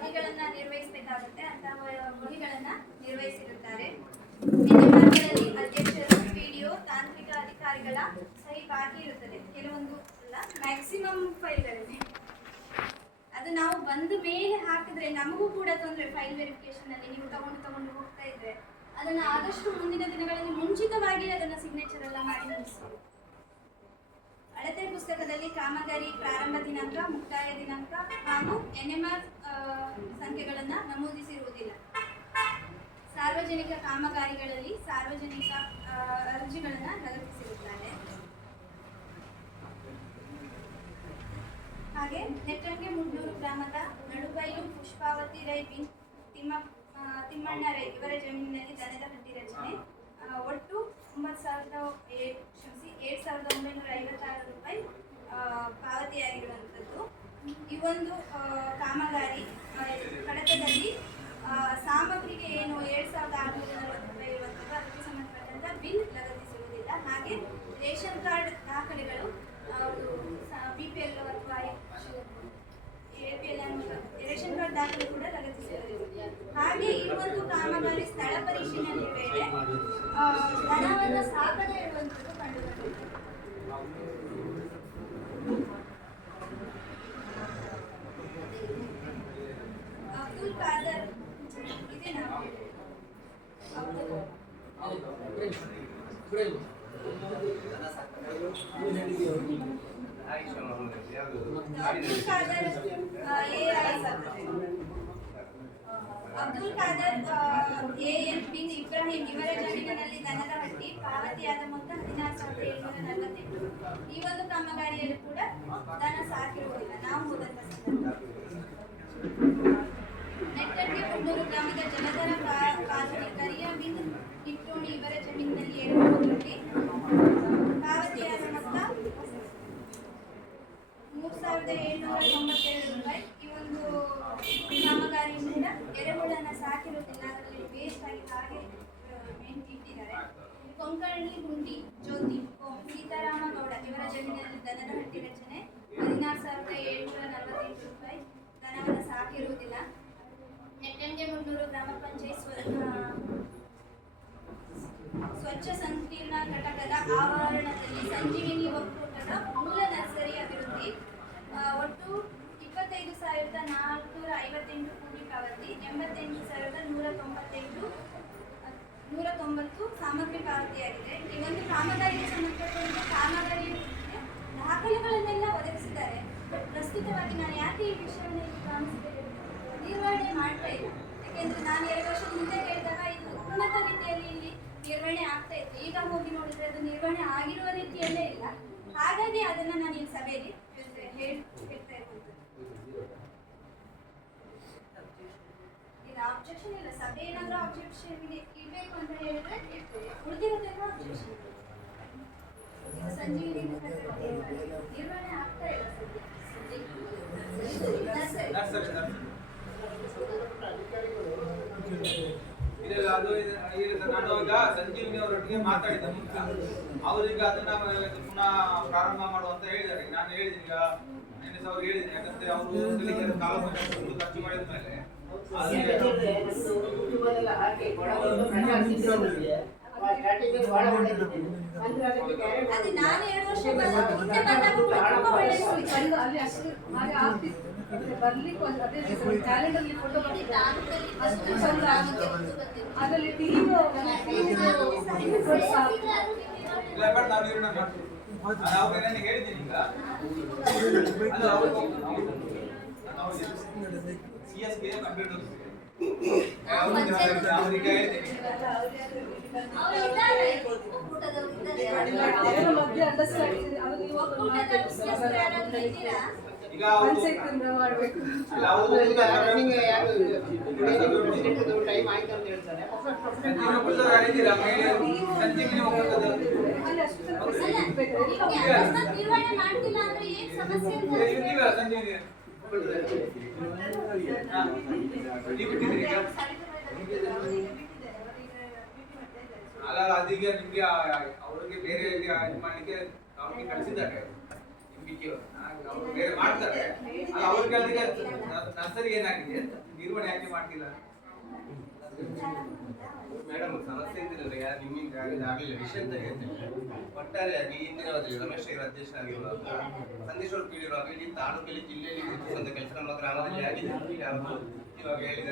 ವಹಿಗಳನ್ನ ನಿರ್ವಹಿಸಬೇಕಾಗುತ್ತೆ. ಅಂತಹ ವಹಿಗಳನ್ನ ನಿರ್ವಹಿಸಿರುತ್ತಾರೆ. ಮಿನಿಮಾಗಳಲ್ಲಿ ಅಧ್ಯಕ್ಷರು, ಪಿಡಿಒ, ತಾಂತ್ರಿಕ ಅಧಿಕಾರಿಗಳ ಸಹಿ ಬಾಕಿ ಇರುತ್ತದೆ. ಕೆಲವೊಂದು ಅಲ್ಲ, ಮ್ಯಾಕ್ಸಿಮಮ್ ಫೈಲ್ಗಳಲ್ಲಿ ಅದು ನಾವು ಬಂದ ಮೇಲೆ ಹಾಕಿದ್ರೆ ನಮಗೂ ಕೂಡ ತೊಂದರೆ. ಫೈಲ್ ವೆರಿಫಿಕೇಶನ್ ಅಲ್ಲಿ ನೀವು ತಗೊಂಡು ಹೋಗ್ತಾ ಇದ್ರೆ ಅದನ್ನ ಆದಷ್ಟು ಮುಂದಿನ ದಿನಗಳಲ್ಲಿ ಮುಂಚಿತವಾಗಿ ಅದನ್ನ ಸಿಗ್ನೇಚರ್ ಎಲ್ಲ ಮಾಡಿ ಮುಗಿಸಿ. ಅಳತೆ ಪುಸ್ತಕದಲ್ಲಿ ಕಾಮಗಾರಿ ಪ್ರಾರಂಭ ದಿನಾಂಕ, ಮುಕ್ತಾಯ ದಿನಾಂಕ ಹಾಗೂ NMR ಸಂಖ್ಯೆಗಳನ್ನು ನಮೂದಿಸಿರುವುದಿಲ್ಲ. ಸಾರ್ವಜನಿಕ ಕಾಮಗಾರಿಗಳಲ್ಲಿ ಸಾರ್ವಜನಿಕ ಅರ್ಜಿಗಳನ್ನು ಲಗತ್ತಿಸಿರುತ್ತಾರೆ. ಹಾಗೆ ನೆಟ್ಟಂಗೆ ಮುಡ್ನೂರು ಗ್ರಾಮದ ನಡುಬೈಲು ಪುಷ್ಪಾವತಿ ರೈ ಬಿನ್ ತಿಮ್ಮಣ್ಣ ರೈ ಇವರ ಜಮೀನಿನಲ್ಲಿ ದನದ ಹಟ್ಟಿ ರಚನೆ. ಒಟ್ಟು 7,956 ರೂಪಾಯಿ ಪಾವತಿಯಾಗಿರುವಂಥದ್ದು. ಈ ಒಂದು ಕಾಮಗಾರಿ ಕಡತದಲ್ಲಿ ಸಾಮಗ್ರಿಗೆ ಏನು 7,640 ರೂಪಾಯಿ ಇರುವಂಥದ್ದು ಅದಕ್ಕೆ ಸಂಬಂಧಪಟ್ಟಂಥ ಬಿಲ್ ಲಗತ್ತಿಸಿರುವುದಿಲ್ಲ. ಹಾಗೆ ರೇಷನ್ ಕಾರ್ಡ್ ದಾಖಲೆಗಳು BPL ಅಥವಾ APL ರೇಷನ್ ಕಾರ್ಡ್ ದಾಖಲೆ ಕೂಡ ಲಗತ್ತಿಸಿರುವುದಿಲ್ಲ. ಹಾಗೆ ಈ ಒಂದು ಕಾಮಗಾರಿ ಸ್ಥಳ ಪರಿಶೀಲನೆ ವೇಳೆ ದನವನ್ನು ಸಾಕಣೆ ಇರುವಂಥದ್ದು ಕಂಡುಬಂದಿದೆ. ಅಬ್ದುಲ್ ಖಾದರ್ ಇದೆ ನಾವು ಅಬ್ದುಲ್ ಖಾದರ್ AN ಬಿನ್ ಇಬ್ರಾಹಿಂ ಇವರ ಜಮೀನಿನಲ್ಲಿ ದನದ ಹಟ್ಟಿ ಪಾವತಿಯಾದ ಮೊತ್ತ 16,748. ಈ ಒಂದು ಕಾಮಗಾರಿಯಲ್ಲಿ ಕೂಡ ದನ ಸಾಕಿರುವುದಿಲ್ಲ. ನಾವು ಹೋದಂತ ನೆಟ್ಟಂಗೆ ಮುನ್ನೂರು ಗ್ರಾಮದ ಜಲಧರ ಕಾಲೋನಿ ಕರಿಯ ಬಿನ್ ನಿಟ್ಟೋಣಿ ಇವರ ಜಮೀನಿನಲ್ಲಿ 2 ಹಟ್ಟಿ ಪಾವತಿಯಾದ ಮೊತ್ತ 3,792 ರೂಪಾಯಿ. ಈ ಒಂದು ಕಾಮಗಾರಿಯಿಂದ ಎರೆಹುಳನ್ನ ಸಾಕಿರುವುದಿಲ್ಲ, ಅದರಲ್ಲಿ ವೇಸ್ಟ್ ಆಗಿ ಹಾಗೆ ಇಟ್ಟಿದ್ದಾರೆ. ಕೊಂಕಣಿ ಗುಂಡಿ ಜ್ಯೋತಿ ಸೀತಾರಾಮ ಗೌಡ ಇವರ ಜಮೀನಿನಲ್ಲಿ ದನದ ಹಟ್ಟಿ ರಚನೆ 16,748 ರೂಪಾಯಿ. ದನವನ್ನು ಸಾಕಿರುವುದಿಲ್ಲ. ನೆಟ್ಟಂಗೆ ಮುನ್ನೂರು ಗ್ರಾಮ ಪಂಚಾಯತ್ ಸ್ವಚ್ಛ ಸಂಕೀರ್ಣ ಘಟಕದ ಆವರಣದಲ್ಲಿ ಸಂಜೀವಿನಿ ಒಕ್ಕೂಟದ ಮೂಲ ನರ್ಸರಿ ಅಭಿವೃದ್ಧಿ. ಒಟ್ಟು 25,458 ಕೂಲಿ ಪಾವತಿ, 88,190 ಸಾಮಗ್ರಿ ಪಾವತಿಯಾಗಿದೆ. ಈ ಒಂದು ಕಾಮಗಾರಿಗೆ ಸಂಬಂಧಪಟ್ಟಂತೆ ಕಾಮಗಾರಿ ದಾಖಲೆಗಳನ್ನೆಲ್ಲ ಒದಗಿಸಿದ್ದಾರೆ. ಪ್ರಸ್ತುತವಾಗಿ ನಾನು ಯಾಕೆ ಈ ವಿಷಯವನ್ನು ಕಾಣಿಸ್ತೇನೆ, ನಿರ್ವಹಣೆ ಮಾಡ್ತಾ ಇಲ್ಲ. ಯಾಕೆಂದ್ರೆ ನಾನು 2 ವರ್ಷದ ಹಿಂದೆ ಕೇಳಿದಾಗ ಇದು ಉನ್ನತ ರೀತಿಯಲ್ಲಿ ಇಲ್ಲಿ ನಿರ್ವಹಣೆ ಆಗ್ತಾ ಇತ್ತು. ಈಗ ಹೋಗಿ ನೋಡಿದ್ರೆ ಅದು ನಿರ್ವಹಣೆ ಆಗಿರುವ ರೀತಿಯಲ್ಲೇ ಇಲ್ಲ. ಹಾಗಾಗಿ ಅದನ್ನ ನಾನು ಈ ಸಭೆಯಲ್ಲಿ ಹೇಳ್ತಾ ಇರುವಂಥದ್ದು. ಈಗ ಆಬ್ಜೆಕ್ಷನ್ ಇಲ್ಲ. ಸಭೆ ಏನಾದ್ರೂ ಆಬ್ಜೆಕ್ಷನ್ ಇಡಬೇಕು ಅಂತ ಹೇಳಿದ್ರೆ ಇರ್ತದೆ, ಉಳಿದಿರೋದೆಲ್ಲ ಆಬ್ಜೆಕ್ಷನ್. ಸಂಜೀವಿನಿ ನಿರ್ವಹಣೆ ಆಗ್ತಾ ಇಲ್ಲ ಅದು ನಾನು ಈಗ ಸಂಜೀವಿನಿ ಅವರೊಟ್ಟಿಗೆ ಮಾತಾಡಿದ್ದೆ ಮುಂಚೆ. ಅವರಿಗೆ ಅದನ್ನ ಪುನಃ ಪ್ರಾರಂಭ ಮಾಡುವಂತ ಹೇಳಿದ್ದಾರೆ. ನಾನು ಹೇಳಿದ್ದೀನಿ, ಈಗ ನೆನೆಸ ಅವ್ರು ಹೇಳಿದ್ದೀನಿ. ಯಾಕಂದ್ರೆ ಅವರು ಕಾಲ ಖರ್ಚು ಮಾಡಿದ ಮೇಲೆ ಅದರಲ್ಲಿ ಹೇಳಿದ್ದೀನಿ. ಈಗ CSK ಕಂಪ್ಯೂಟರ್ ಅವರಿಗೆ ಹೇಳಿದ್ದೀನಿ. ಈಗ ಟೈಮ್ ಆಯ್ತು ಅಂತ ಹೇಳ್ತಾರೆ. ಅಲ್ಲ, ಅದೀಗ ನಿಮ್ಗೆ ಅವ್ರಿಗೆ ಬೇರೆ ಇದು ಮಾಡ್ಲಿಕ್ಕೆ ಅವ್ರಿಗೆ ಕಳಿಸಿದ್ದಾರೆ. ಬೇರೆ ಮಾಡ್ತಾರೆ. ಅವ್ರಿಗೆ ನರ್ಸರಿ ಏನಾಗಿದೆ ಅಂತ ನಿರ್ವಹಣೆ ಯಾಕೆ ಮಾಡ್ತಿಲ್ಲ? ಮೇಡಮ್ ಸಮಸ್ಯೆ ಇದ್ದಿಲ್ಲ ಯಾರು ನಿಮ್ಮಿಂದ ಆಗಲಿಲ್ಲ ವಿಷಯ ಅಂತ ಹೇಳ್ತೇನೆ. ಒಟ್ಟಾರೆಯಾಗಿ ಇಂದಿನ ಅವಧಿಯಲ್ಲಿ ರಮೇಶ್ ಅವರು ಅಧ್ಯಕ್ಷರಾಗಿರುವಾಗ ಸಂದೇಶ್ ಅವರು ಪೀಳಿರುವಾಗ ಇಡೀ ತಾಲೂಕಲ್ಲಿ ಜಿಲ್ಲೆಯಲ್ಲಿ ಗುರುತಿಸುವಂತ ಕೆಲಸ ನಮ್ಮ ಗ್ರಾಮದಲ್ಲಿ ಆಗಿದೆ. ಇವಾಗ ಹೇಳಿದ